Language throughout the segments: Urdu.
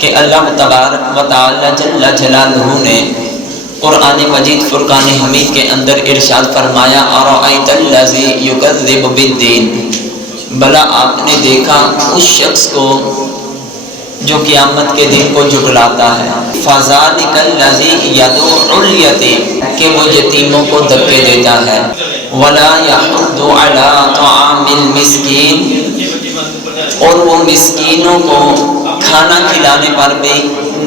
کہ اللہ تبارک و تعالی جل جلالہ نے قرآن مجید فرقان حمید کے اندر ارشاد فرمایا ارأیت الذی یکذب بالدین، بھلا آپ نے دیکھا اس شخص کو جو قیامت کے دن کو جھٹلاتا ہے، فذلک الذی یدعو الیتیم، کہ وہ یتیموں کو دھکے دیتا ہے، ولا یحض علی طعام المسکین، اور وہ مسکینوں کو کھانا کھلانے پر بھی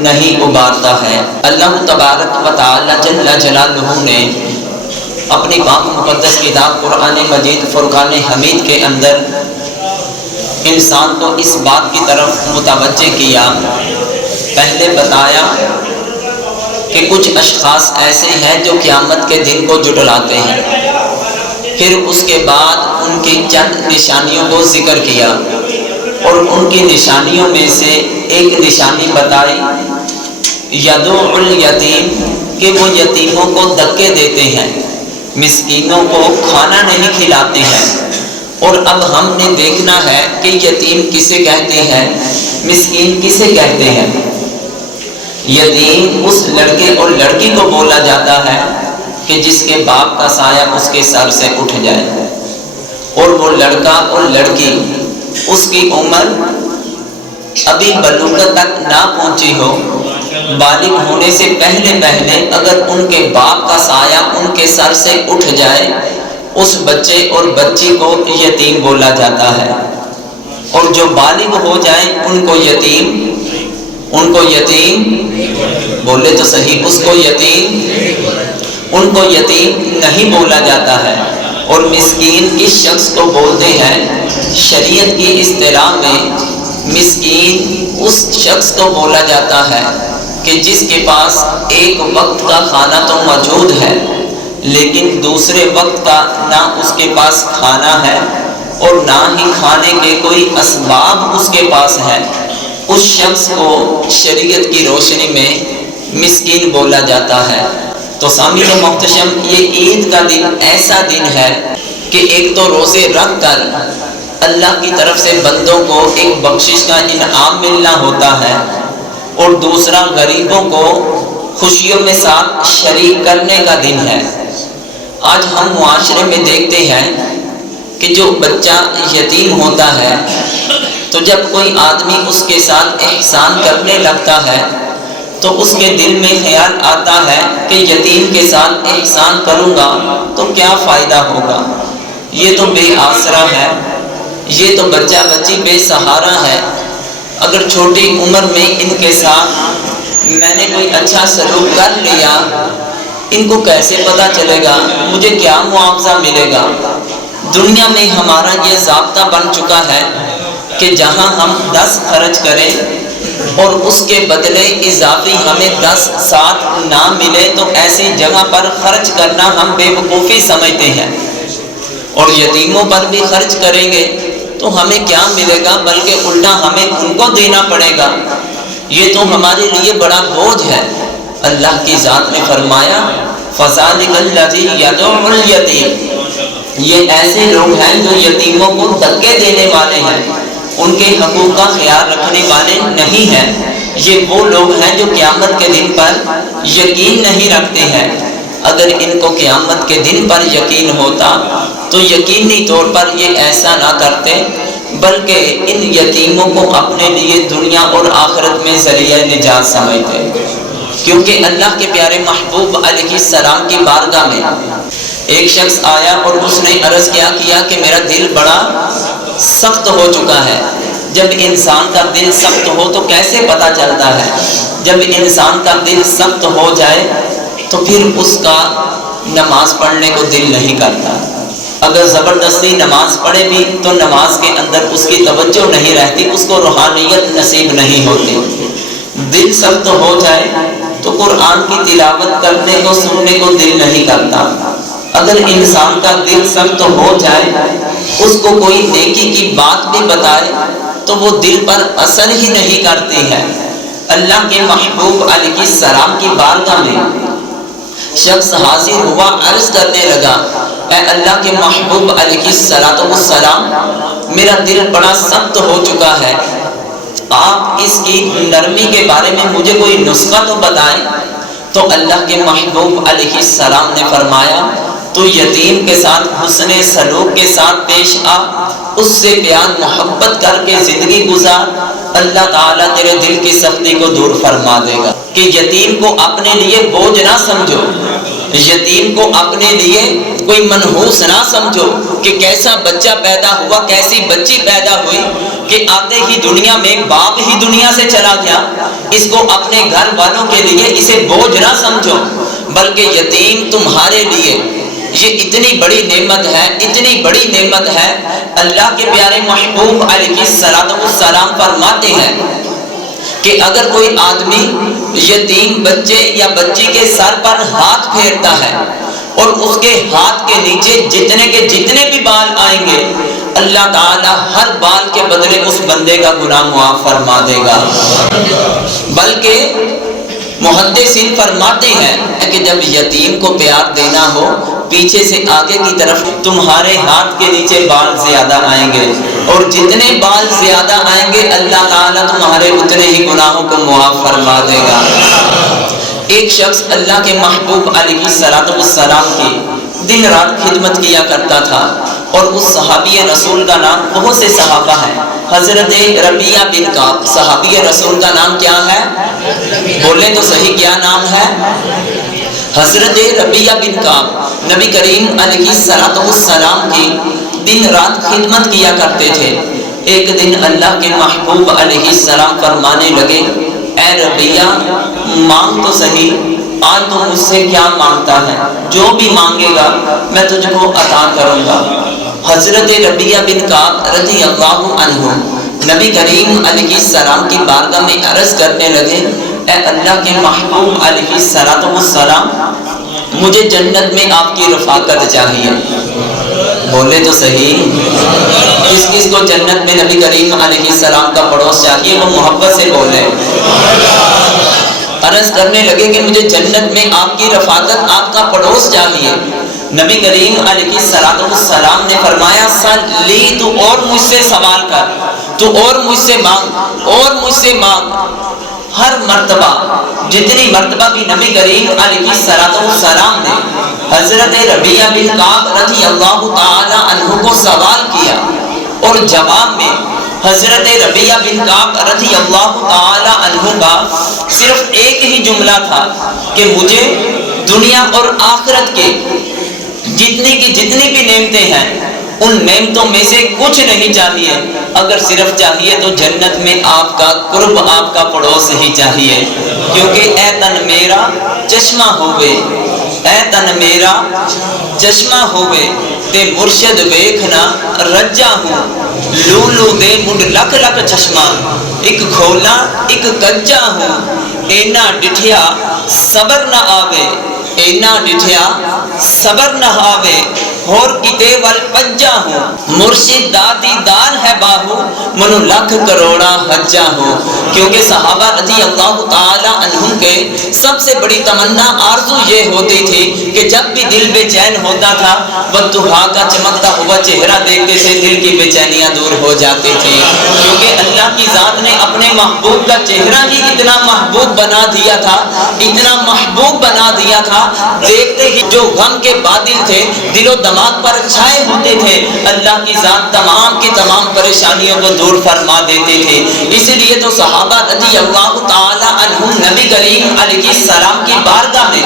نہیں ابھارتا ہے۔ اللہ تبارک و تعالی جل جلالہ نے اپنی پاک مقدس کتاب قرآن مجید فرقان حمید کے اندر انسان کو اس بات کی طرف متوجہ کیا۔ پہلے بتایا کہ کچھ اشخاص ایسے ہیں جو قیامت کے دن کو جھٹلاتے ہیں، پھر اس کے بعد ان کی چند نشانیوں کو ذکر کیا، اور ان کی نشانیوں میں سے ایک نشانی بتائی یدعو الیتیم، کہ وہ یتیموں کو دھکے دیتے ہیں، مسکینوں کو کھانا نہیں کھلاتے ہیں۔ اور اب ہم نے دیکھنا ہے کہ یتیم کسے کہتے ہیں، مسکین کسے کہتے ہیں۔ یتیم اس لڑکے اور لڑکی کو بولا جاتا ہے کہ جس کے باپ کا سایہ اس کے سر سے اٹھ جائے، اور وہ لڑکا اور لڑکی اس کی عمر ابھی بلوغت تک نہ پہنچی ہو، بالغ ہونے سے پہلے اگر ان کے باپ کا سایہ ان کے سر سے اٹھ جائے، اس بچے اور بچی کو یتیم بولا جاتا ہے۔ اور جو بالغ ہو جائیں ان کو یتیم بولے تو صحیح، اس کو یتیم ان کو یتیم نہیں بولا جاتا ہے۔ اور مسکین اس شخص کو بولتے ہیں، شریعت کی اصطلاح میں مسکین اس شخص کو بولا جاتا ہے کہ جس کے پاس ایک وقت کا کھانا تو موجود ہے، لیکن دوسرے وقت کا نہ اس کے پاس کھانا ہے اور نہ ہی کھانے کے کوئی اسباب اس کے پاس ہے۔ اس شخص کو شریعت کی روشنی میں مسکین بولا جاتا ہے۔ تو سامعین محتشم، یہ عید کا دن ایسا دن ہے کہ ایک تو روزے رکھ کر اللہ کی طرف سے بندوں کو ایک بخشش کا انعام ملنا ہوتا ہے، اور دوسرا غریبوں کو خوشیوں میں ساتھ شریک کرنے کا دن ہے۔ آج ہم معاشرے میں دیکھتے ہیں کہ جو بچہ یتیم ہوتا ہے تو جب کوئی آدمی اس کے ساتھ احسان کرنے لگتا ہے تو اس کے دل میں خیال آتا ہے کہ یتیم کے ساتھ احسان کروں گا تو کیا فائدہ ہوگا، یہ تو بے آسرا ہے، یہ تو بچہ بچی بے سہارا ہے، اگر چھوٹی عمر میں ان کے ساتھ میں نے کوئی اچھا سلوک کر لیا، ان کو کیسے پتہ چلے گا، مجھے کیا معاوضہ ملے گا۔ دنیا میں ہمارا یہ ضابطہ بن چکا ہے کہ جہاں ہم 10 خرچ کریں اور اس کے بدلے اضافی ہمیں 10 ساتھ نہ ملے تو ایسی جگہ پر خرچ کرنا ہم بے وقوفی سمجھتے ہیں، اور یتیموں پر بھی خرچ کریں گے تو ہمیں کیا ملے گا، بلکہ الٹا ہمیں ان کو دینا پڑے گا، یہ تو ہمارے لیے بڑا بوجھ ہے۔ اللہ کی ذات نے فرمایا فَذَلِكَ الَّذِي يَدْعُو الْيَتِيمَ، یہ ایسے لوگ ہیں جو یتیموں کو دھکے دینے والے ہیں، ان کے حقوق کا خیال رکھنے والے نہیں ہیں۔ یہ وہ لوگ ہیں جو قیامت کے دن پر یقین نہیں رکھتے ہیں۔ اگر ان کو قیامت کے دن پر یقین ہوتا تو یقینی طور پر یہ ایسا نہ کرتے، بلکہ ان یتیموں کو اپنے لیے دنیا اور آخرت میں ذریعہ نجات سمجھتے، کیونکہ اللہ کے پیارے محبوب علیہ السلام کی بارگاہ میں ایک شخص آیا اور اس نے عرض کیا کہ میرا دل بڑا سخت ہو چکا ہے۔ جب انسان کا دل سخت ہو تو کیسے پتہ چلتا ہے؟ جب انسان کا دل سخت ہو جائے تو پھر اس کا نماز پڑھنے کو دل نہیں کرتا، اگر زبردستی نماز پڑھے بھی تو نماز کے اندر اس کی توجہ نہیں رہتی، اس کو روحانیت نصیب نہیں ہوتی۔ دل سخت ہو جائے تو قرآن کی تلاوت کرنے کو سننے کو دل نہیں کرتا۔ اگر انسان کا دل سخت ہو جائے، اس کو کوئی نیکی کی بات بھی بتائے تو وہ دل پر اثر ہی نہیں کرتی ہے۔ اللہ کے محبوب علیہ السلام کی بارگاہ میں شخص حاضر ہوا، عرض کرنے لگا اے اللہ کے محبوب علیہ السلام، میرا دل بڑا سخت ہو چکا ہے، آپ اس کی نرمی کے بارے میں مجھے کوئی نسخہ تو بتائیں۔ تو اللہ کے محبوب علیہ السلام نے فرمایا تو یتیم کے ساتھ حسن سلوک کے ساتھ پیش آ، اس سے پیار محبت کر کے زندگی گزار، اللہ تعالیٰ تیرے دل کی سختی کو دور فرما دے گا۔ کہ یتیم کو اپنے لیے بوجھ نہ سمجھو، یتیم کو اپنے لیے کوئی منحوس نہ سمجھو کہ کیسا بچہ پیدا ہوا، کیسی بچی پیدا ہوئی کہ آتے ہی دنیا میں باپ ہی دنیا سے چلا گیا، اس کو اپنے گھر والوں کے لیے اسے بوجھ نہ سمجھو، بلکہ یتیم تمہارے لیے یہ اتنی بڑی نعمت ہے، اتنی بڑی نعمت ہے۔ اللہ کے پیارے محبوب علیہ السلام فرماتے ہیں کہ اگر کوئی آدمی یتیم بچے یا بچی کے سر پر ہاتھ پھیرتا ہے اور اس کے ہاتھ کے نیچے جتنے کے جتنے بھی بال آئیں گے، اللہ تعالیٰ ہر بال کے بدلے اس بندے کا گناہ معاف فرما دے گا۔ بلکہ محدثین فرماتے ہیں کہ جب یتیم کو پیار دینا ہو، پیچھے سے آگے کی طرف تمہارے ہاتھ کے نیچے بال زیادہ آئیں گے، اور جتنے بال زیادہ آئیں گے اللہ تعالیٰ تمہارے اتنے ہی گناہوں کو معاف فرما دے گا۔ ایک شخص اللہ کے محبوب علیہ السلام کی دن رات خدمت کیا کرتا تھا، اور اس صحابی رسول کا نام، بہت سے صحابہ ہیں، حضرت ربیعہ بن کعب صحابی رسول کا نام کیا ہے؟ بولیں تو صحیح، کیا نام ہے؟ حضرت ربیعہ بن کعب نبی کریم علیہ السلام کی دن رات خدمت کیا کرتے تھے۔ ایک دن اللہ کے محبوب علیہ السلام فرمانے لگے، اے ربیعہ مانگ تو صحیح، آج تو مجھ سے کیا مانگتا ہے، جو بھی مانگے گا میں تجھ کو عطا کروں گا۔ حضرت ربیعہ بن کعب رضی اللہ عنہ نبی کریم علیہ السلام کی بارگاہ میں عرض کرنے لگے، اے اللہ کے محبوب علیہ السلام، مجھے جنت میں آپ کی رفاقت چاہیے۔ بولے تو صحیح، کس کس کو جنت میں نبی کریم علیہ السلام کا پڑوس چاہیے؟ وہ محبت سے بولے۔ عرض کرنے لگے کہ مجھے جنت میں آپ کی رفاقت، آپ کا پڑوس چاہیے۔ نبی کریم علیہ السلام نے فرمایا، سلی، تو اور مجھ سے سوال کر، تو اور مجھ سے مانگ، اور مجھ سے مانگ۔ ہر مرتبہ، جتنی مرتبہ بھی نبی کریم علیہ السلام نے حضرت ربیعہ بن کعب رضی اللہ تعالی عنہ کو سوال کیا، اور جواب میں حضرت ربیعہ بن کعب رضی اللہ تعالی عنہ کا صرف ایک ہی جملہ تھا کہ مجھے دنیا اور آخرت کے جتنی بھی نعمتیں ہیں ان نعمتوں میں سے کچھ نہیں چاہیے، اگر صرف چاہیے تو جنت میں آپ کا قرب، آپ کا پڑوس ہی چاہیے۔ کیونکہ اے تن میرا چشمہ ہوئے، اے تن میرا چشمہ ہوئے، تے مرشد ویکھنا رجا ہوں، لولو دے منڈ لکھ لکھ چشمہ، ایک کھولا ایک کچا ہوں، اینا ڈٹھیا صبر نہ آوے، اینا ڈٹھیا صبر نہ آوے، اور کتے وال پجا ہوں، مرشد دادی دار ہے باہو، منو لاکھ کروڑا حجا ہوں۔ کیونکہ صحابہ رضی اللہ تعالی عنہم کے سب سے بڑی تمنا آرزو یہ ہوتی تھی کہ جب بھی دل بے چین ہوتا تھا، والضحیٰ کا چمکتا ہوا چہرہ دیکھتے سے دل کی بے چینیاں دور ہو جاتی تھی۔ کیونکہ اللہ کی ذات نے اپنے محبوب کا چہرہ ہی اتنا محبوب بنا دیا تھا، اتنا محبوب بنا دیا تھا، دیکھتے ہی جو غم کے بادل تھے دل و دماغ پر چھائے ہوتے تھے، اللہ کی ذات تمام کی تمام پریشانیوں کو دور فرما دیتے تھے۔ اس لیے تو صحابہ رضی اللہ تعالی عنہم نبی کریم علیہ السلام کی بارگاہ میں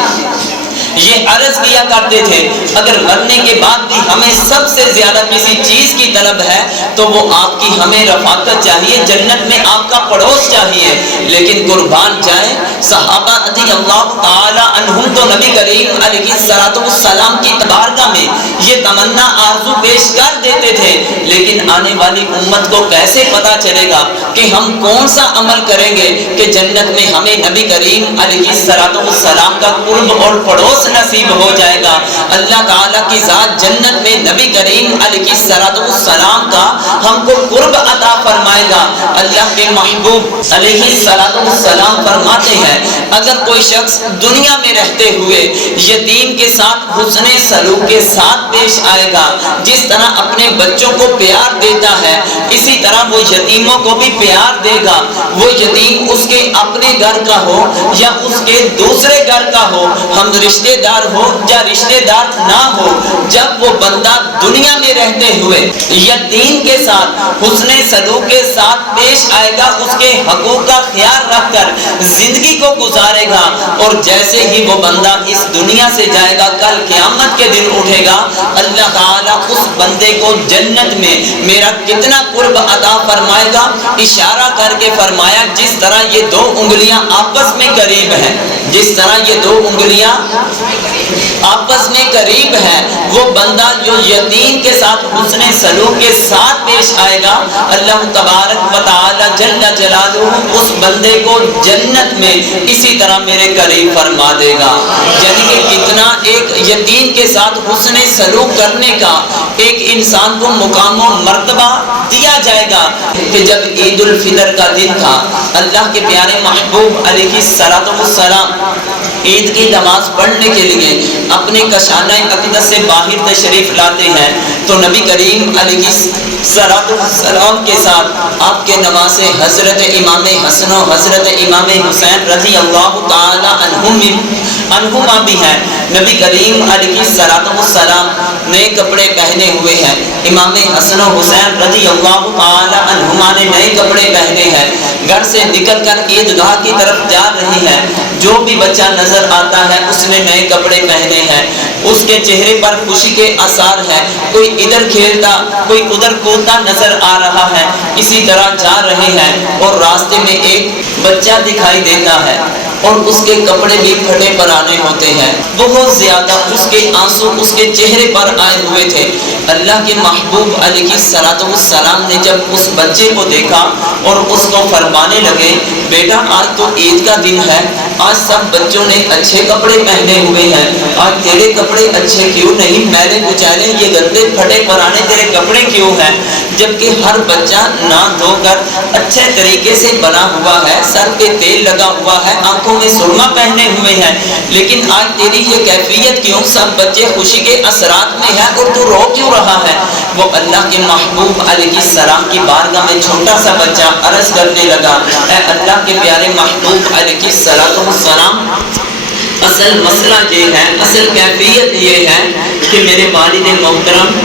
یہ عرض کیا کرتے تھے، اگر مرنے کے بعد بھی ہمیں سب سے زیادہ کسی چیز کی طلب ہے تو وہ آپ کی ہمیں رفاقت چاہیے، جنت میں آپ کا پڑوس چاہیے۔ لیکن قربان جائیں، صحابہ رضی اللہ تعالی عنہم تو نبی کریم علیہ السلام کی بارگاہ میں یہ تمنا آرزو پیش کر دیتے تھے، لیکن آنے والی امت کو کیسے پتا چلے گا کہ ہم کون سا عمل کریں گے کہ جنت میں ہمیں نبی کریم علیہ السلام کا قرب اور پڑوس بخش نصیب ہو جائے گا۔ اللہ تعالیٰ کی ذات جنت میں نبی کریم علیہ السلام کا ہم کو قرب عطا فرمائے گا۔ اللہ کے محبوب علیہ السلام فرماتے ہیں اگر کوئی شخص دنیا میں رہتے ہوئے یتیم کے ساتھ حسن سلوک کے ساتھ پیش آئے گا، جس طرح اپنے بچوں کو پیار دیتا ہے اسی طرح وہ یتیموں کو بھی پیار دے گا۔ وہ یتیم اس کے اپنے گھر کا ہو یا اس کے دوسرے گھر کا ہو، ہم رشتہ دار ہو یا رشتہ دار نہ ہو، جب وہ بندہ دنیا میں رہتے ہوئے یتیم کے ساتھ حسن سلوک کے ساتھ پیش آئے گا، اس کے حقوق کا خیال رکھ کر زندگی کو گزارے گا، اور جیسے ہی وہ بندہ اس دنیا سے جائے گا کل قیامت کے دن اٹھے گا، اللہ تعالیٰ اس بندے کو جنت میں میرا کتنا قرب عطا فرمائے گا۔ اشارہ کر کے فرمایا جس طرح یہ دو انگلیاں آپس میں قریب ہیں، جس طرح یہ دو انگلیاں آپس میں قریب ہیں، وہ بندہ جو یتیم کے ساتھ حسن سلوک کے ساتھ پیش آئے گا، اللہ تبارک و تعالی جل جلالہ اس بندے کو جنت میں اسی طرح میرے قریب فرما دے گا۔ یعنی کہ کتنا ایک یتیم کے ساتھ حسن سلوک کرنے کا ایک انسان کو مقام و مرتبہ دیا جائے گا۔ کہ جب عید الفطر کا دن تھا، اللہ کے پیارے محبوب علیہ السلام عید کی نماز پڑھنے کے لیے اپنے کشانہ اقدس سے باہر تشریف لاتے ہیں، تو نبی کریم علیہ السلام کے ساتھ آپ کے نواسے حضرت امام حسن و حضرت امام حسین رضی اللہ تعالی عنہما بھی ہیں۔ نبی کریم علیہ السلام نئے کپڑے پہنے ہوئے ہیں، امام حسن و حسین رضی اللہ تعالی عنہما نے نئے کپڑے پہنے ہیں، گھر سے نکل کر عیدگاہ کی طرف جا رہی ہیں۔ جو بھی بچہ نظر آتا ہے اس نے نئے کپڑے پہنے ہیں، اس کے چہرے پر خوشی کے آثار ہیں، کوئی ادھر کھیلتا کوئی ادھر کودتا نظر آ رہا ہے، اسی طرح جا رہے ہیں اور راستے میں ایک بچہ دکھائی دیتا ہے اور اس کے کپڑے بھی پھٹے پرانے ہوتے ہیں، بہت زیادہ اس کے آنسو اس کے چہرے پر آئے ہوئے تھے۔ اللہ کے محبوب علیہ السلام نے جب اس بچے کو دیکھا اور اس کو فرمانے لگے بیٹا آج تو عید کا دن ہے، آج سب بچوں نے اچھے کپڑے پہنے ہوئے ہیں، آج تیرے کپڑے اچھے کیوں نہیں، میلے کچیلے یہ گندے پھٹے پرانے تیرے کپڑے کیوں ہیں؟ جبکہ ہر بچہ نہ دھو کر اچھے طریقے سے بنا ہوا ہے، سر پہ تیل لگا ہوا ہے، آنکھوں میں سرما پہنے ہوئے ہیں، لیکن آج تیری یہ کیفیت کیوں؟ سب بچے خوشی کے اثرات میں ہیں اور تو رو کیوں رہا ہے؟ وہ اللہ کے محبوب علیہ السلام کی بارگاہ میں چھوٹا سا بچہ عرض کرنے لگا اے اللہ کے پیارے محبوب علیہ السلام، اصل مسئلہ یہ ہے، اصل کیفیت یہ ہے کہ میرے والد محترم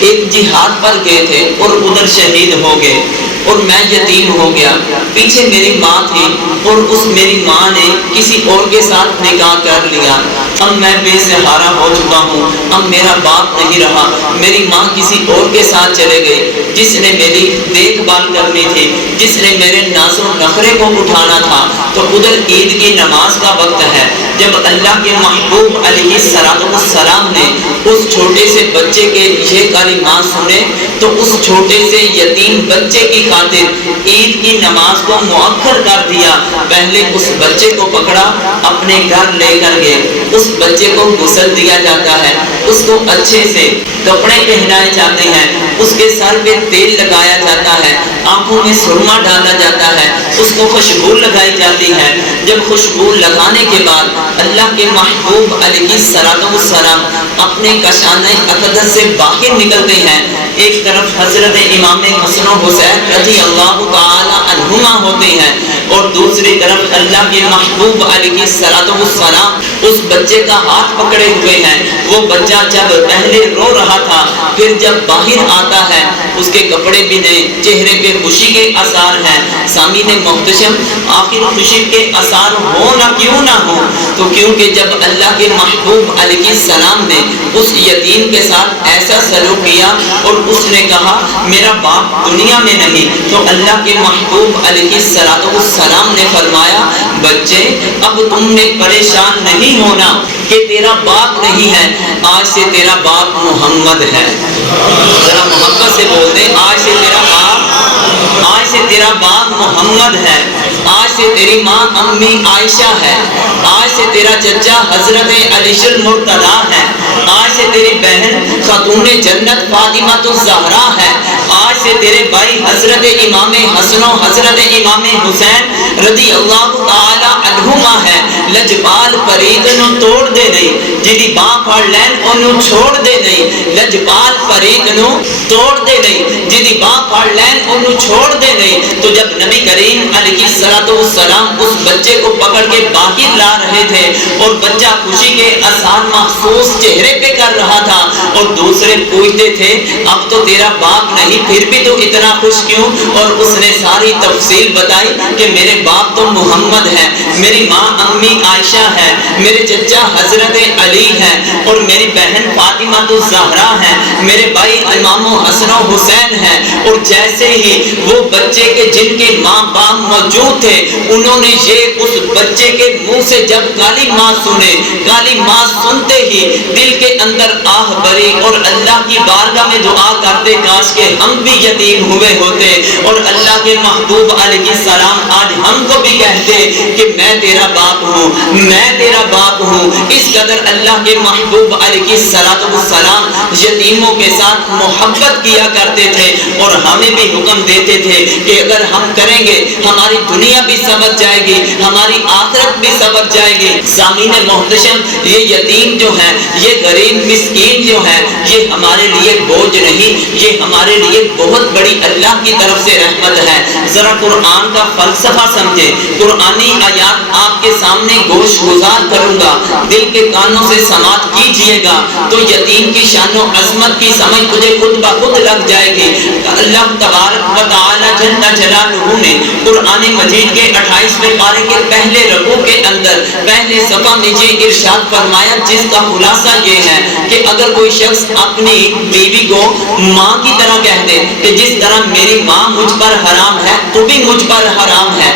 ایک جہاد پر گئے تھے اور ادھر شہید ہو گئے اور میں یتیم ہو گیا، پیچھے میری ماں تھی اور اس میری ماں نے کسی اور کے ساتھ نکاح کر لیا، اب میں بے سہارا ہو چکا ہوں، اب میرا باپ نہیں رہا، میری ماں کسی اور کے ساتھ چلے گئی جس نے میری دیکھ بھال کرنی تھی، جس نے میرے ناز و نخرے کو اٹھانا تھا، تو ادھر عید کی نماز کا وقت ہے۔ جب اللہ کے محبوب علیہ السلام نے اس چھوٹے سے بچے کے یہ کلمات سنے تو اس چھوٹے سے یتیم بچے کی خاطر عید کی نماز کو مؤخر کر دیا، پہلے اس بچے کو پکڑا اپنے گھر لے کر گئے، اس بچے کو غسل دیا جاتا ہے، اس کو اچھے سے کپڑے پہنائے جاتے ہیں، اس کے سر پہ تیل لگایا جاتا ہے، آنکھوں میں سرما ڈالا جاتا ہے، اس کو خوشبو لگائی جاتی ہے۔ جب خوشبو لگانے کے بعد اللہ کے محبوب علیہ السلام اپنے کشانہ اقدس سے باہر نکلتے ہیں، ایک طرف حضرت امام حسن و حسین رضی اللہ تعالی عنہما ہوتے ہیں اور دوسری طرف اللہ کے محبوب علیہ السلام اس بچے کا ہاتھ پکڑے ہوئے ہیں۔ وہ بچہ جب پہلے رو رہا تھا، پھر جب باہر آتا ہے اس کے کپڑے بھی نئے، چہرے پہ خوشی کے آثار ہیں۔ سامعین محتشم، آخر خوشی کے آثار ہو نہ کیوں نہ ہو، تو کیونکہ جب اللہ کے محبوب علیہ السلام نے اس یتیم کے ساتھ ایسا سلوک کیا اور اس نے کہا میرا باپ دنیا میں نہیں، تو اللہ کے محبوب علیہ السلام نے فرمایا بچے اب تم نے پریشان نہیں ہونا کہ تیرا باپ نہیں ہے، آج سے تیرا باپ محمد ہے۔ ذرا محبت سے بول دیں آج سے تیرا باپ محمد ہے، آج سے تیری ماں امی عائشہ ہے، آج سے تیرا چچا حضرت علی المرتضی ہے، آج سے تیری بہن خاتون جنت فاطمہ الزہرا ہے، آج سے تیرے بھائی حضرت امام حسن و حضرت امام حسین رضی اللہ تعالی عنہما ہے۔ لجپال پرید نو توڑ دے نہیں، جدی باں پھڑ لین انہوں چھوڑ دے نہیں، لجپال پرید نو توڑ دے نہیں، جدی باں پھڑ لین انہوں چھوڑ دے نہیں۔ تو جب نبی کریم علیہ السلام اس بچے کو پکڑ کے باہر لا رہے تھے اور بچہ خوشی کے اثار محسوس چہرے پہ کر رہا تھا اور دوسرے پوچھتے تھے اب تو تیرا باپ نہیں پھر بھی تو اتنا خوش کیوں؟ اور اس نے ساری تفصیل بتائی کہ میرے باپ تو محمد ہے، میری ماں امی عائشہ ہے، میرے چچا حضرت علی ہے اور میری بہن فاطمہ الزہرا ہے، میرے بھائی امام حسن و حسین ہے۔ اور جیسے ہی وہ بچے کے جن کے ماں باپ موجود تھے انہوں نے یہ اس بچے کے منہ سے جب کالی ماں سنے، کالی ماں سنتے ہی دل کے اندر آہ بری اور اللہ کی بارگاہ میں دعا کرتے کاش کہ ہم بھی یتیم ہوئے ہوتے اور اللہ کے محبوب علیہ السلام آج ہم کو بھی کہتے کہ میں تیرا باپ ہوں، میں تیرا باپ ہوں۔ اس قدر اللہ کے محبوب علیہ السلام یتیموں کے ساتھ محبت کیا کرتے تھے اور ہمیں بھی حکم دیتے تھے کہ اگر ہم کریں گے ہماری دنیا بھی سمجھ جائے گی، ہماری آخرت بھی سمجھ جائے گی۔ سامعین محتشم، یہ یتیم جو ہے، یہ غریب مسکین جو ہے، یہ ہمارے لیے بوجھ نہیں، یہ ہمارے لیے بہت بڑی اللہ کی طرف سے رحمت ہے۔ ذرا قرآن کا فلسفہ سمجھے، قرآنی آیات آپ کے سامنے گوش گزار کروں گا، دل کے کانوں سے سماعت کیجئے گا تو یتیم کی شان و عظمت کی سمجھ تجھے خود بخود لگ جائے گی۔ اللہ تبارک و تعالی جل جلالہ نے قرآن مجید کے 28ویں پارے کے پہلے رکوع کے اندر پہلے صفحہ میں یہ ارشاد فرمایا جس کا خلاصہ یہ ہے کہ اگر کوئی شخص اپنی بیوی کو ماں کی طرح کہہ دے کہ جس طرح میری ماں مجھ پر حرام ہے تو بھی مجھ پر حرام ہے۔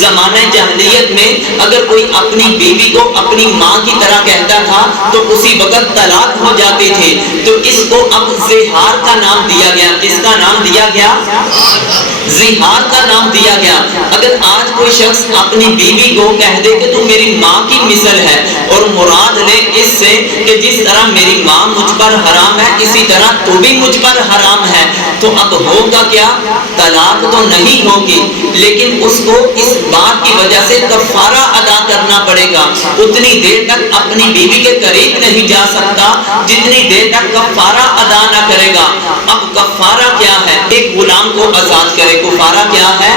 زمانہ جاہلیت میں اگر کوئی اپنی بیوی کو اپنی ماں کی طرح کہتا تھا تو اسی وقت طلاق ہو جاتی تھی، تو اس کو اب زہار کا نام دیا گیا۔ کس کا نام دیا گیا؟ زہار کا نام دیا گیا۔ اگر آج کوئی شخص اپنی بیوی کو کہہ دے کہ تو میری ماں کی مثل ہے اور مراد لے اس سے کہ جس طرح میری ماں مجھ پر حرام ہے اسی طرح تو بھی مجھ پر حرام ہے، تو اب ہوگا کیا؟ طلاق تو نہیں ہوگی لیکن اس کو اس بات کی وجہ سے کفارہ ادا کرنا پڑے گا۔ اتنی دیر تک اپنی بیوی کے قریب نہیں جا سکتا جتنی دیر تک کفارہ ادا نہ کرے گا۔ اب کفارہ کیا ہے؟ ایک غلام کو آزاد کرے۔ کفارہ کیا ہے؟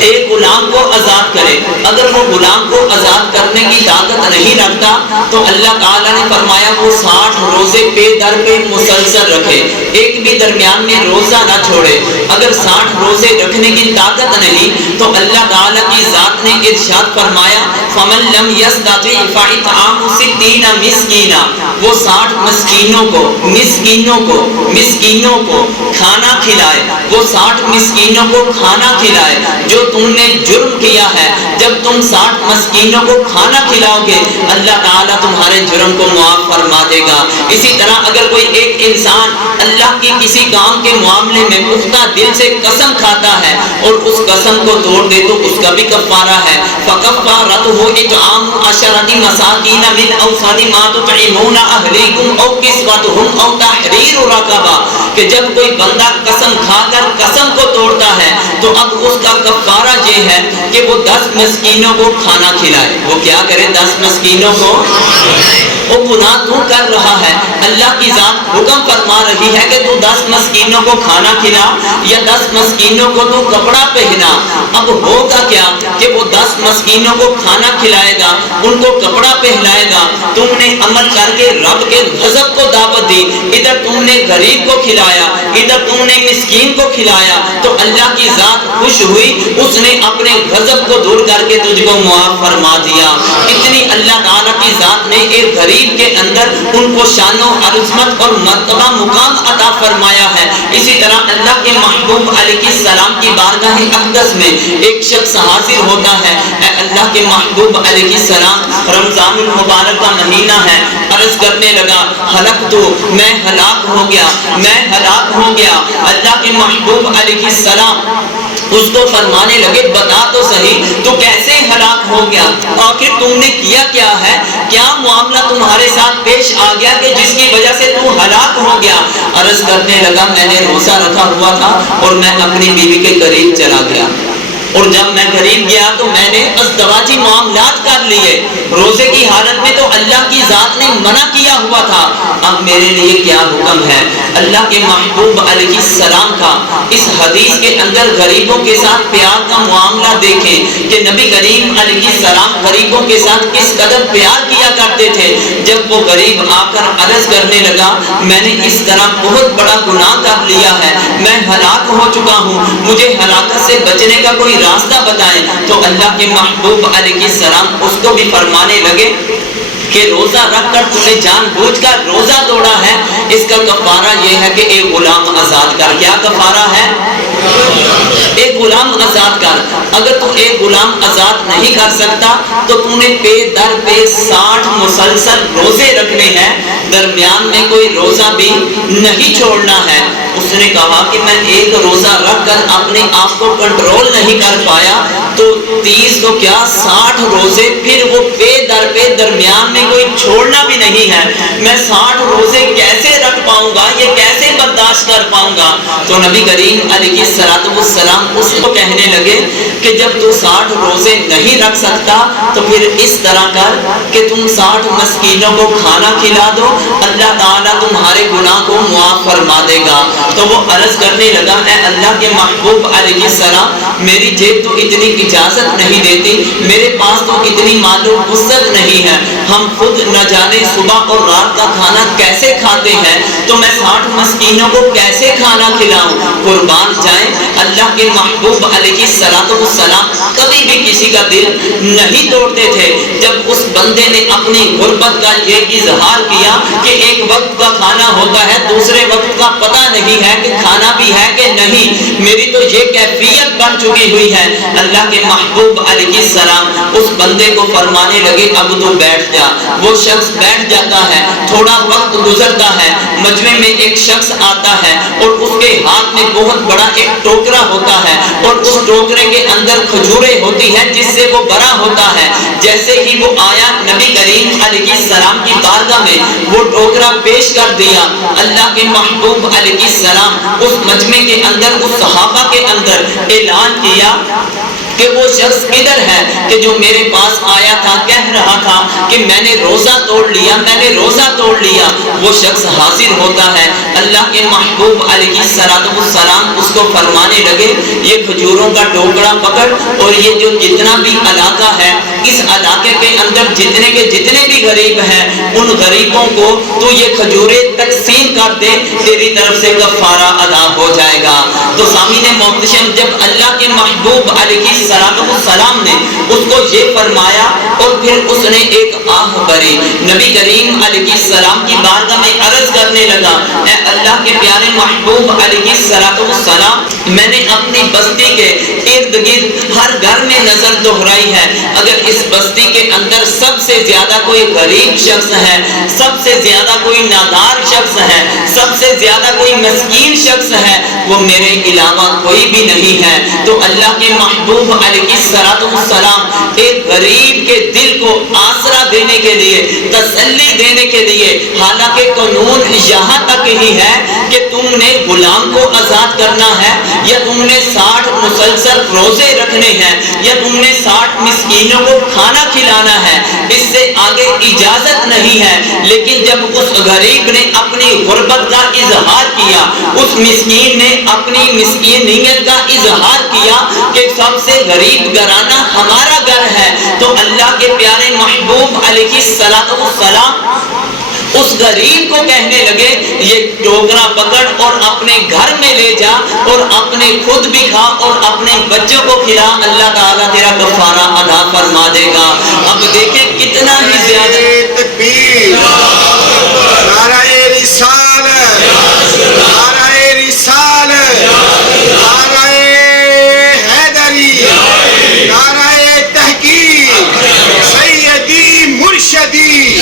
ایک غلام کو آزاد کرے۔ اگر وہ غلام کو آزاد کرنے کی طاقت نہیں رکھتا تو اللہ تعالیٰ نے فرمایا وہ 60 روزے پہ در پہ مسلسل رکھے، ایک بھی درمیان میں روزہ نہ چھوڑے۔ اگر 60 روزے رکھنے کی طاقت نہیں تو اللہ تعالیٰ کی ذات نے ارشاد فرمایا فَمَن لَّمْ يَسْتَطِعْ فَإِطْعَامُ 60 مسکینا، وہ 60 مسکینوں کو کھانا کھلائے، وہ 60 مسکینوں کو کھانا کھلائے جو تم نے جرم کیا ہے۔ جب تم 60 مسکینوں کو کھانا کھلاؤ گے اللہ تعالیٰ تمہارے جرم کو معاف فرما دے گا۔ اسی طرح اگر کوئی ایک انسان اللہ کی کسی کام کے معاملے میں پختہ دل سے قسم کھاتا ہے اور اس قسم کو توڑ دے تو اس کا بھی کفارہ ہے۔ فَكَفَّارَتُهُ إِطْعَامُ 10 مَسَاكِينَ مِنْ أَوْسَطِ مَا تُطْعِمُونَ أَهْلِيكُمْ أَوْ كِسْوَتُهُمْ أَوْ تَحْرِيرُ رَقَبَةٍ، کہ جب کوئی بندہ قسم کھا کر قسم کو توڑتا ہے تو اب اس کا کفارہ یہ ہے کہ وہ 10 مسکینوں کو کھانا کھلائے۔ وہ کیا کرے؟ 10 مسکینوں کو۔ وہ گناہ تو کر رہا ہے، اللہ کی ذات حکم فرما رہی ہے کہ تو 10 مسکینوں کو کھانا کھلا یا 10 مسکینوں کو تو کپڑا پہنا۔ اب ہوگا کیا کہ وہ 10 مسکینوں کو کھانا کھلائے گا، ان کو کپڑا پہنائے گا۔ تم نے عمل کر کے رب کے غضب کو دعوت دی، ادھر تم نے غریب کو کھلایا، ادھر تم نے مسکین کو کھلایا، تو اللہ کی ذات خوش ہوئی، اس نے اپنے غضب کو دور کر کے تجھ کو معاف فرما دیا۔ اتنی اللہ تعالیٰ کی ذات نے ایک غریب کے اندر ان کو شان و عظمت اور مرتبہ مقام عطا فرمایا ہے۔ اسی طرح اللہ کے محبوب علیہ السلام کی بارگاہ اقدس میں ایک شخص حاضر ہوتا ہے، اے اللہ کے محبوب علیہ السلام رمضان المبارک کا مہینہ ہے، عرض کرنے لگا ہلاک تو میں ہلاک ہو گیا، میں ہلاک ہو گیا۔ اللہ کے محبوب علیہ السلام اس کو فرمانے لگے بتا تو صحیح تو کیسے ہلاک ہو گیا، آخر تم نے کیا کیا ہے، کیا معاملہ تمہارے ساتھ پیش آ گیا کہ جس کی وجہ سے تم ہلاک ہو گیا؟ عرض کرنے لگا میں نے روزہ رکھا ہوا تھا اور میں اپنی بیوی کے قریب چلا گیا، اور جب میں قریب گیا تو میں نے ازدواجی معاملات کر لیے، روزے کی حالت میں تو اللہ کی ذات نے منع کیا ہوا تھا، اب میرے لیے کیا حکم ہے؟ اللہ کے محبوب علیہ السلام کا اس حدیث کے اندر غریبوں کے ساتھ پیار کا معاملہ دیکھیں کہ نبی کریم علیہ السلام غریبوں کے ساتھ کس قدر پیار کیا کرتے تھے۔ جب وہ غریب آ کر عرض کرنے لگا میں نے اس طرح بہت بڑا گناہ کر لیا ہے، میں ہلاک ہو چکا ہوں، مجھے ہلاکت سے بچنے کا کوئی راستہ بتائیں، تو اللہ کے محبوب علیہ السلام اس کو بھی فرمانے لگے کہ روزہ رکھ کر تم نے جان بوجھ کر روزہ توڑا ہے، اس کا کفارہ یہ ہے کہ ایک غلام آزاد کر۔ کیا کفارہ ہے؟ ایک غلام آزاد کر۔ اگر تو ایک غلام آزاد نہیں کر سکتا تو تم نے پے در پے 60 مسلسل روزے رکھنے ہیں، درمیان میں کوئی روزہ بھی نہیں چھوڑنا ہے۔ اس نے کہا کہ میں ایک روزہ رکھ کر اپنے آپ کو کنٹرول نہیں کر پایا تو 30 تو کیا 60 روزے، پھر وہ پے در پے درمیان میں کوئی چھوڑنا بھی نہیں ہے، میں 60 روزے کیسے رکھ پاؤں گا، یہ کیسے برداشت کر پاؤں گا؟ تو نبی کریم علیہ السلام اس کو کہنے لگے کہ جب تو 60 روزے نہیں رکھ سکتا تو پھر اس طرح کر کہ تم 60 مسکینوں کو کھانا کھلا دو، اللہ تعالیٰ تمہارے گناہ کو معاف فرما دے گا۔ تو وہ عرض کرنے لگا اے اللہ کے محبوب علیہ السلام میری جیب تو اتنی اجازت نہیں دیتی، میرے پاس تو اتنی مال و وسعت نہیں ہے، ہم خود نہ جانے صبح اور رات کا کھانا کیسے کھاتے ہیں، تو میں 60 مسکینوں کو کیسے کھانا کھلاؤں؟ قربان جائیں اللہ کے محبوب علیہ السلام کبھی بھی کسی کا دل نہیں توڑتے تھے۔ جب اس بندے نے اپنی غربت کا یہ اظہار کیا کہ ایک وقت کا کھانا ہوتا ہے دوسرے وقت کا پتہ نہیں ہے کہ کھانا بھی ہے کہ نہیں، میری تو یہ کیفیت بن چکی ہوئی ہے، اللہ کے محبوب علیہ السلام اس بندے کو فرمانے لگے اب تو بیٹھ جا۔ وہ شخص بیٹھ جاتا ہے، تھوڑا وقت گزرتا ہے، مجمع میں ایک شخص آتا ہے اور اس کے ہاتھ میں بہت بڑا ایک ٹوکرا ہوتا ہے اور اس ٹوکرے کے اندر کھجوریں ہوتی ہیں جس سے وہ بھرا ہوتا ہے۔ جیسے ہی وہ آیا نبی کریم علیہ السلام کی بارگاہ میں وہ ٹوکرا پیش کر دیا، اللہ کے محبوب علیہ السلام اس مجمع کے اندر اس صحابہ کے اندر اعلان کیا کہ وہ شخص کدھر ہے کہ جو میرے پاس آیا تھا کہہ رہا تھا کہ میں نے روزہ توڑ لیا، میں نے روزہ توڑ لیا۔ وہ شخص حاضر ہوتا ہے، اللہ کے محبوب علیہ السلام اس کو فرمانے لگے یہ کھجوروں کا ٹوکرا پکڑ اور یہ جو جتنا بھی علاقہ ہے اس علاقے کے اندر جتنے کے جتنے بھی غریب ہیں ان غریبوں کو تو یہ کھجوریں تقسیم کر دے، تیری طرف سے کفارہ ادا ہو جائے گا۔ تو سامعین محترم جب اللہ کے محبوب علیہ السلام نے اس کو یہ فرمایا اور پھر اس نے ایک آہ بھری، نبی کریم علیہ السلام کی بارگاہ میں عرض کرنے لگا اے اللہ کے پیارے محبوب علیہ السلام میں نے اپنی بستی کے ارد گرد ہر گھر میں نظر دہرائی ہے، اگر اس بستی کے اندر سب سے زیادہ کوئی غریب شخص ہے، سب سے زیادہ کوئی نادار شخص ہے، سب سے زیادہ کوئی مسکین شخص ہے، وہ میرے علاوہ کوئی بھی نہیں ہے۔ تو اللہ کے محبوب علیہ السلام ایک غریب کے دل کو آسرا دینے کے لیے، تسلی دینے کے لیے، حالانکہ قانون یہاں تک ہی ہے کہ تم نے غلام کو آزاد کرنا ہے یا تم نے 60 مسلسل روزے رکھنے ہیں یا تم نے 60 مسکینوں کو کھانا کھلانا ہے، اس سے آگے اجازت نہیں ہے۔ لیکن جب اس غریب نے اپنی غربت کا اظہار کیا، اس مسکین نے اپنی مسکینیت کا اظہار کیا کہ سب سے غریب گھرانہ ہمارا گھر ہے، تو اللہ کے پیارے محبوب علیہ السلام اس غریب کو کہنے لگے یہ ٹوکرا پکڑ اور اپنے گھر میں لے جا اور اپنے خود بھی کھا اور اپنے بچوں کو کھلا، اللہ تعالیٰ تیرا کفارہ ادا فرما دے گا۔ اب دیکھیں کتنا ہی زیادہ تکبیر، نعرہ رسالت، نعرہ رسالت، نعرہ حیدری، نعرہ تحقیق، سیدی مرشدی،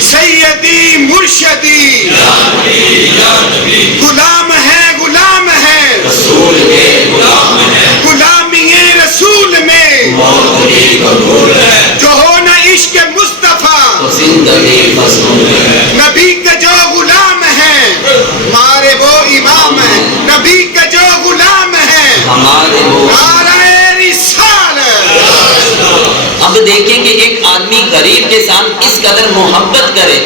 سیدی مرشدی، غلام ہے غلام ہے رسول کے غریب کے ساتھ اس قدر محبت کرے.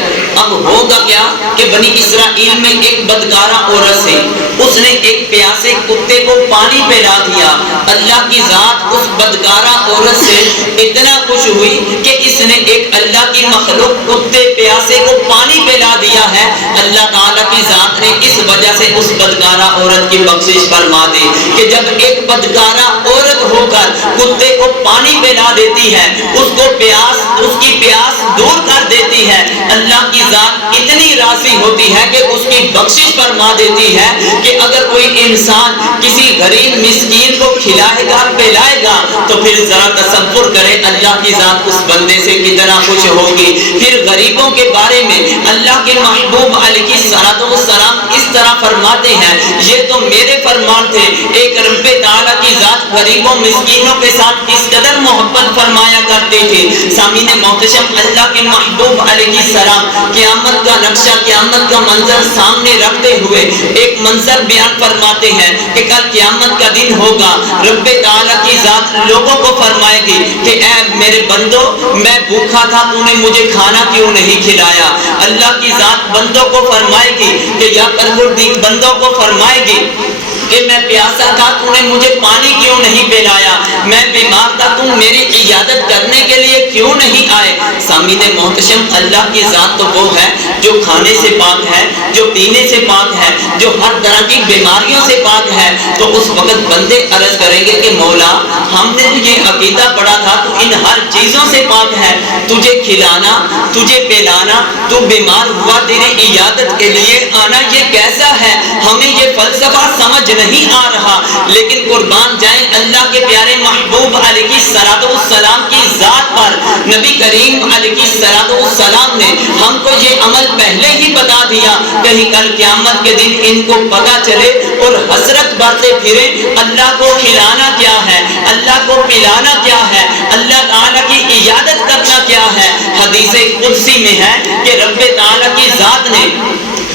اب ہوگا کیا کہ بنی اسرائیل میں ایک بدکارہ عورت سے اس نے ایک پیاسے کتے کو پانی پلا دیا. اللہ کی ذات اس بدکارہ عورت سے اتنا خوش ہوئی کہ اس نے ایک اللہ کی مخلوق کتے پیاسے کو پانی پلا دیا ہے. اللہ تعالیٰ کی ذات نے اس وجہ سے اس بدکارہ عورت کی بخشش فرما دی کہ جب ایک بدکارہ عورت ہو کر کتے کو پانی پلا دیتی ہے, اس کو اس کی پیاس دور کر دیتی ہے, اللہ کی ذات اتنی راضی ہوتی ہے کہ اس کی بخشش فرما دیتی ہے کہ اگر کوئی انسان کسی غریب مسکین کو کھلائے گا پلائے گا تو پھر ذرا تصور کرے اللہ کی ذات اس بندے سے کتنا خوش ہوگی. پھر غریبوں کے بارے میں اللہ کے محبوب علیہ الصلوۃ والسلام اس طرح فرماتے ہیں, یہ تو میرے فرمان تھے. ایک رب تعالیٰ کی ذات غریبوں مسکینوں کے ساتھ اس قدر محبت فرمایا کرتی تھی. سامعین محتشم, اللہ کے محبوب علیہ السلام قیامت کا نقشہ, قیامت کا منظر سامنے رکھتے ہوئے ایک منظر بیان فرماتے ہیں کہ کل قیامت کا دن ہوگا. رب تعالیٰ کی ذات لوگوں کو فرمائے گی کہ اے میرے بندو, میں بھوکا تھا, تو نے مجھے کھانا کیوں نہیں کھلایا. اللہ کی ذات بندوں کو فرمائے گی کہ یا پروردگار, بندوں کو فرمائے گی کہ میں پیاسا تھا, تو نے مجھے پانی کیوں نہیں پلایا. میں بیمار تھا, تم میری عیادت کرنے کے لیے کیوں نہیں آئے. سامعین محتشم, اللہ کی ذات تو وہ ہے جو کھانے سے پاک ہے, جو پینے سے پاک ہے, جو ہر طرح کی بیماریوں سے پاک ہے. تو اس وقت بندے عرض کریں گے کہ مولا, ہم نے یہ عقیدہ پڑھا تھا تو ان ہر چیزوں سے پاک ہے, تجھے کھلانا, تجھے پلانا, تو بیمار ہوا تیری عیادت کے لیے آنا, یہ کیسا ہے. ہمیں یہ فلسفہ سمجھ نہیں آ رہا. لیکن قربان جائیں اللہ کے پیارے محبوب علیہ الصلوۃ والسلام کی ذات پر. نبی کریم علیہ الصلوۃ والسلام نے ہم کو یہ عمل پہلے ہی بتا دیا, کہیں کل قیامت کے دن ان کو پتہ چلے اور حسرت برتے پھرے اللہ کو کھلانا کیا ہے, اللہ کو پلانا کیا ہے, اللہ تعالیٰ کی عیادت کرنا کیا ہے. حدیث قدسی میں ہے کہ رب تعالیٰ کی ذات نے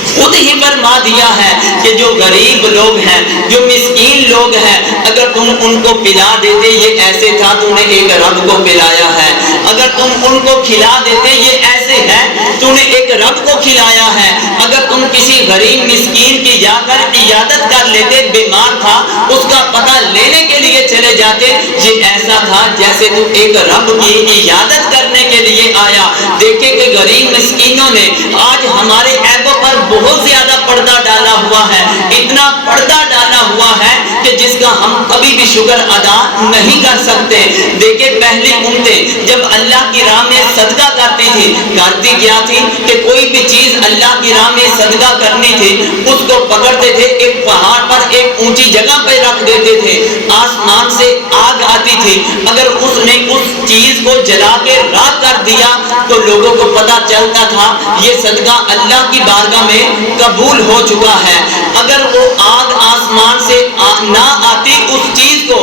خود ہی فرما دیا ہے کہ جو غریب لوگ ہیں, جو مسکین لوگ ہیں, اگر تم ان کو پلا دیتے یہ ایسے تھا تو نے ایک رب کو پلایا ہے. اگر تم ان کو کھلا دیتے یہ ایسے ہے تو نے ایک رب کو کھلایا ہے. اگر تم کسی غریب مسکین کی جا کر عیادت کر لیتے, بیمار تھا, اس کا پتہ لینے کے لیے چلے جاتے, یہ ایسا تھا جیسے تو ایک رب کی عیادت کرنے کے لیے آیا. دیکھیں کہ غریب مسکینوں نے آج ہمارے عیبوں پر بہت زیادہ پردہ ڈالا ہوا ہے, اتنا پردہ ڈالا ہوا ہے کہ جس کا ہم کبھی بھی شکر ادا نہیں کر سکتے. دیکھیں پہلی امتیں جب اللہ کی راہ میں صدقہ کرتی تھی, کرتی کیا تھی کہ کوئی بھی چیز اللہ کی راہ میں صدقہ کرنی تھی اس کو پکڑتے تھے, ایک پہاڑ پر ایک اونچی جگہ پہ رکھ دیتے تھے, آسمان سے آگ آتی تھی, اگر اس نے اس چیز کو جلا کے راکھ کر دیا تو لوگوں کو پتہ چلتا تھا یہ صدقہ اللہ کی بارگاہ میں قبول ہو چکا ہے. اگر وہ آگ آسمان سے نہ آتی, اس چیز کو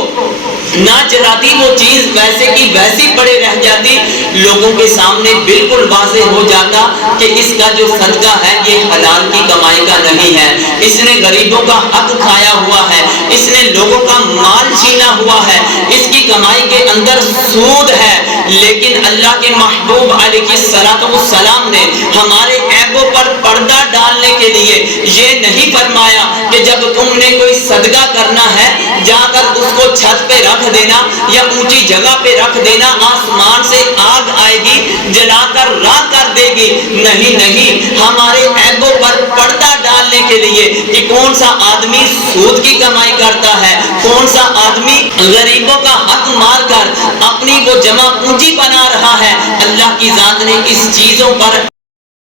نہ جلاتی, وہ چیز ویسے کی ویسی پڑے رہ جاتی, لوگوں کے سامنے بالکل واضح ہو جاتا کہ اس کا جو صدقہ ہے یہ حلال کی کمائی کا نہیں ہے, اس نے غریبوں کا حق کھایا ہوا ہے, اس نے لوگوں کا مال چھینا ہوا ہے, اس کی کمائی کے اندر سود ہے. لیکن اللہ کے محبوب علیہ الصلوۃ والسلام نے ہمارے عیبوں پر پردہ ڈالنے کے لیے یہ نہیں فرمایا کہ جب تم نے کوئی صدقہ کرنا ہے جا کر اس کو چھت پہ رکھ دینا یا اونچی جگہ پہ رکھ دینا, آسمان سے آگ آئے گی جلا کر راکھ کر دے گی. نہیں نہیں, ہمارے عیبوں پر پردہ ڈالنے کے لیے کہ کون سا آدمی سود کی کمائی کرتا ہے, کون سا آدمی غریبوں کا حق مار کر اپنی وہ جمع پونجی بنا رہا ہے, اللہ کی ذات نے اس چیزوں پر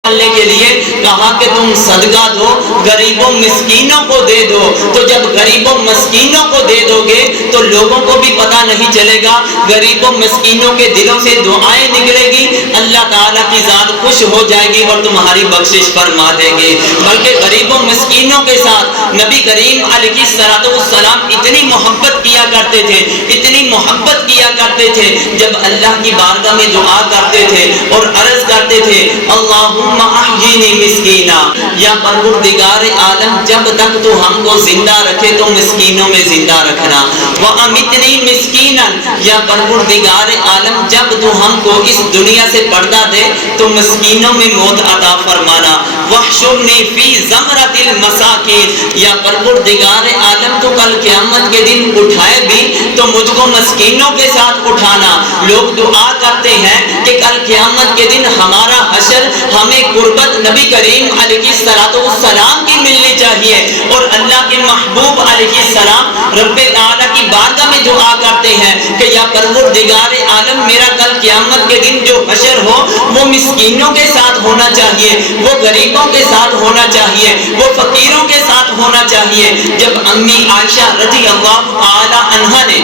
ڈالنے کے لیے کہا کہ تم صدقہ دو, غریبوں مسکینوں کو دے دو. تو جب غریبوں مسکینوں کو دے دو گے تو لوگوں کو بھی پتہ نہیں چلے گا, غریبوں مسکینوں کے دلوں سے دعائیں نکلے گی, اللہ تعالیٰ کی ذات خوش ہو جائے گی اور تمہاری بخشش فرما دے گی. بلکہ غریبوں مسکینوں کے ساتھ نبی کریم علیہ الصلوۃ والسلام اتنی محبت کیا کرتے تھے, اتنی محبت کیا کرتے تھے, جب اللہ کی بارگاہ میں دعا کرتے تھے اور عرض کرتے تھے اللہم احیینی مسکینا, یا پروردگار عالم جب تک تو ہم کو زندہ رکھے تو مسکینوں میں زندہ رکھنا, وامیتنی مسکینا, یقیناً یا پروردگار عالم جب تو ہم کو اس دنیا سے پردہ دے تو مسکینوں میں موت عطا فرمانا. واحشرنی فی زمرۃ المساکین، یا پروردگار عالم تو کل قیامت کے دن اٹھائے بھی تو مجھ کو مسکینوں کے ساتھ اٹھانا. لوگ دعا کرتے ہیں کہ کل قیامت کے دن ہمارا حشر ہمیں قربت نبی کریم علیہ السلام کی ملنی چاہیے، اور اللہ کے محبوب علیہ السلام رب تعالیٰ کی بارگاہ میں دعا کرتے ہیں کہ یا پروردگار عالم میرا کل قیامت کے دن جو حشر ہو وہ مسکینوں کے ساتھ ہونا چاہیے، وہ غریبوں کے ساتھ ہونا چاہیے، وہ فقیروں کے ساتھ ہونا چاہیے. جب امی عائشہ رضی اللہ تعالی عنہا نے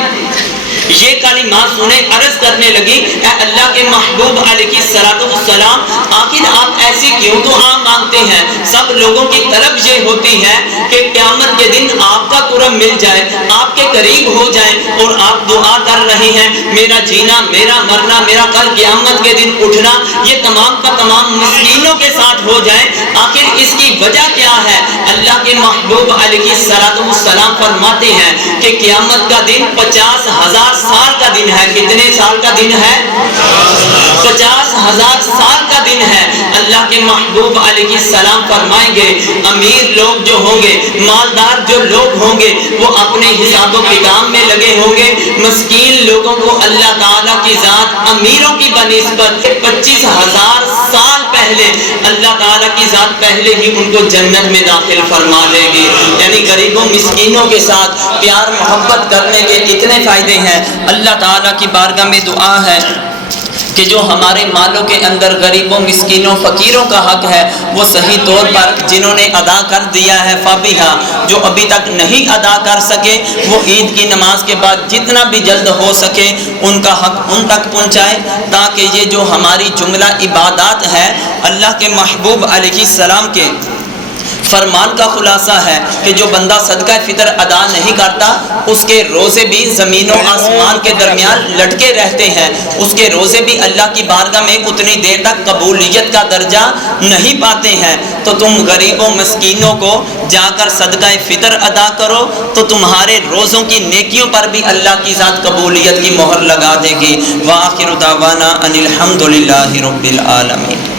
یہ کلمات سنے عرض کرنے لگی اے اللہ کے محبوب علیہ السلام آخر آپ ایسی کیوں دعا مانگتے ہیں؟ سب لوگوں کی طلب یہ ہوتی ہے کہ قیامت کے دن آپ کا قرب مل جائے، آپ کے قریب ہو جائیں، اور آپ دعا کر رہے ہیں میرا جینا، میرا مرنا، میرا کل قیامت کے دن اٹھنا یہ تمام کا تمام مسکینوں کے ساتھ ہو جائے. آخر اس کی وجہ کیا ہے؟ اللہ کے محبوب علیہ السلام فرماتے ہیں کہ قیامت کا دن 50,000 سال کا دن ہے. کتنے سال کا دن ہے؟ 50,000 سال کا دن ہے. اللہ کے محبوب علیہ السلام فرمائیں گے امیر لوگ جو ہوں گے، مالدار جو لوگ ہوں گے وہ اپنے حساب و کتاب میں لگے ہوں گے. مسکین لوگوں کو اللہ تعالیٰ کی ذات امیروں کی بنسبت 25,000 سال پہلے اللہ تعالیٰ کی ذات پہلے ہی ان کو جنت میں داخل فرما دے گی. یعنی غریبوں مسکینوں کے ساتھ پیار محبت کرنے کے اتنے فائدے ہیں. اللہ تعالیٰ کی بارگاہ میں دعا ہے کہ جو ہمارے مالوں کے اندر غریبوں مسکینوں فقیروں کا حق ہے وہ صحیح طور پر جنہوں نے ادا کر دیا ہے فابیہا، جو ابھی تک نہیں ادا کر سکے وہ عید کی نماز کے بعد جتنا بھی جلد ہو سکے ان کا حق ان تک پہنچائے، تاکہ یہ جو ہماری جملہ عبادات ہے اللہ کے محبوب علیہ السلام کے فرمان کا خلاصہ ہے کہ جو بندہ صدقہ فطر ادا نہیں کرتا اس کے روزے بھی زمین و آسمان کے درمیان لٹکے رہتے ہیں، اس کے روزے بھی اللہ کی بارگاہ میں اتنی دیر تک قبولیت کا درجہ نہیں پاتے ہیں. تو تم غریبوں مسکینوں کو جا کر صدقہ فطر ادا کرو تو تمہارے روزوں کی نیکیوں پر بھی اللہ کی ذات قبولیت کی مہر لگا دے گی. وآخر دعوانا ان الحمد للہ رب العالمین.